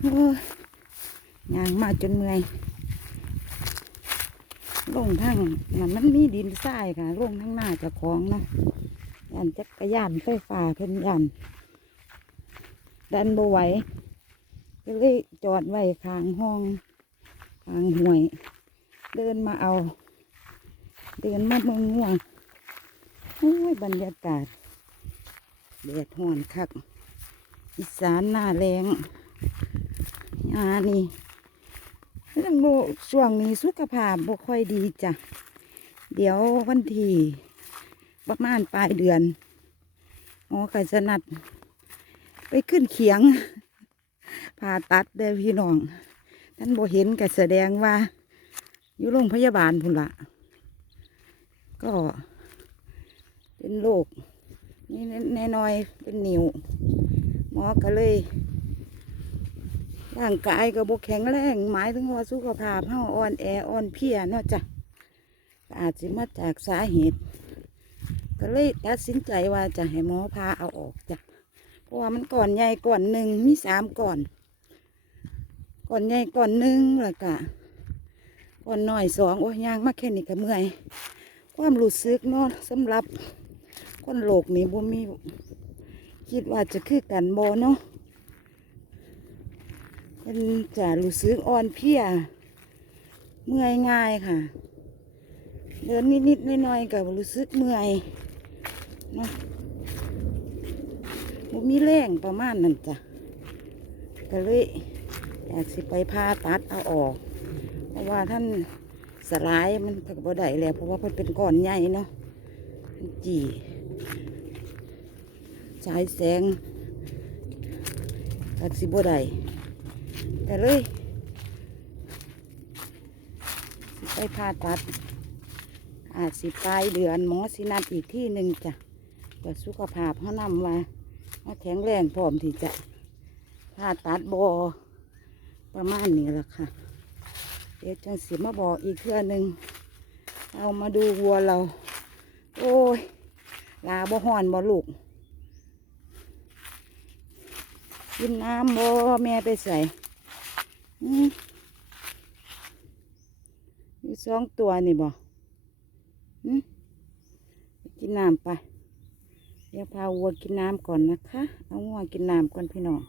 อย่างมาจนเมื่อยลงทั้งนั่นมันมีดินทรายค่ะลงทั้งหน้าจะของนะยันจักรยานไฟฟ้าเพิ่นยันดันบไหวก็เลยจอดไว้ข้างห้องข้างห่วย เดินมาเอา เดินมาเมืองง่วงโอ้ยบรรยากาศแดดห่อนคัก อีสานหน้าแรงานี่เรื่องโบช่วงนี้สุขภาพบ่ค่อยดีจ้ะ เดี๋ยววันที่ประมาณปลายเดือนหมอก็จะนัด ไปขึ้นเขียงผ่าตัดเด้พี่น้อง ท่านบ่เห็นก็แสดงว่า อยู่โรงพยาบาลพุ่นละก็เป็นโรคนี่แน่น้อยเป็นนิวหมอก็เลย ร่างกายก็บกแข็งแรงหมายถึงว่าสุขภาพเฮาอ่อนแออ่อนเพลียเนาะจ้ะอาจจะมาจากสาเหตุ ก็เลยตัดสินใจว่าจะให้หมอพาเอาออกจ้ะเพราะว่ามันก่อนใหญ่ก่อนหนึ่งมีสามก่อน ก่อนใหญ่ก่อนหนึ่งแล้วก็ก่อนหน้อยสองโอ้ยยางมาแค่นี้ก็เมื่อย ความรู้สึกเนาะสำหรับคนโลกนี้บ่มีคิดว่าจะคือกันโบเนาะ เป็นจะรู้สึกอ่อนเพลียเมื่อยง่ายค่ะ เดินนิดๆน้อยๆก็รู้สึกเมื่อยเนาะบ่มีแรงประมาณนั้นจ้ะก็เลยอยากสิไปพาตัดเอาออก เพราะว่าท่านสลายมันก็บ่ได้แล้ว เพราะว่ามันเป็นก้อนใหญ่เนาะจีฉายแสงตักสิบ่ได้ แต่เลยไปผ่าตัด อาจสิปลายเดือนหมอสินัดอีกที่หนึ่งจ้ะเพื่อสุขภาพเขานำว่าเขาแข็งแรงพร้อมที่จะผ่าตัดบอประมาณนี้แหละค่ะ เดี๋ยวจังสิมาบอกอีกเทื่อหนึ่งเอามาดูวัวเรา โอ้ยลาบ่หอนบ่ลูกกินน้ำบ่แม่ไปใส่ อืมอยู่สองตัวนี่บ่อืมไปกินน้ำไป เดี๋ยวพาวัวกินน้ำก่อนนะคะ เอาวัวกินน้ำก่อนพี่น้อง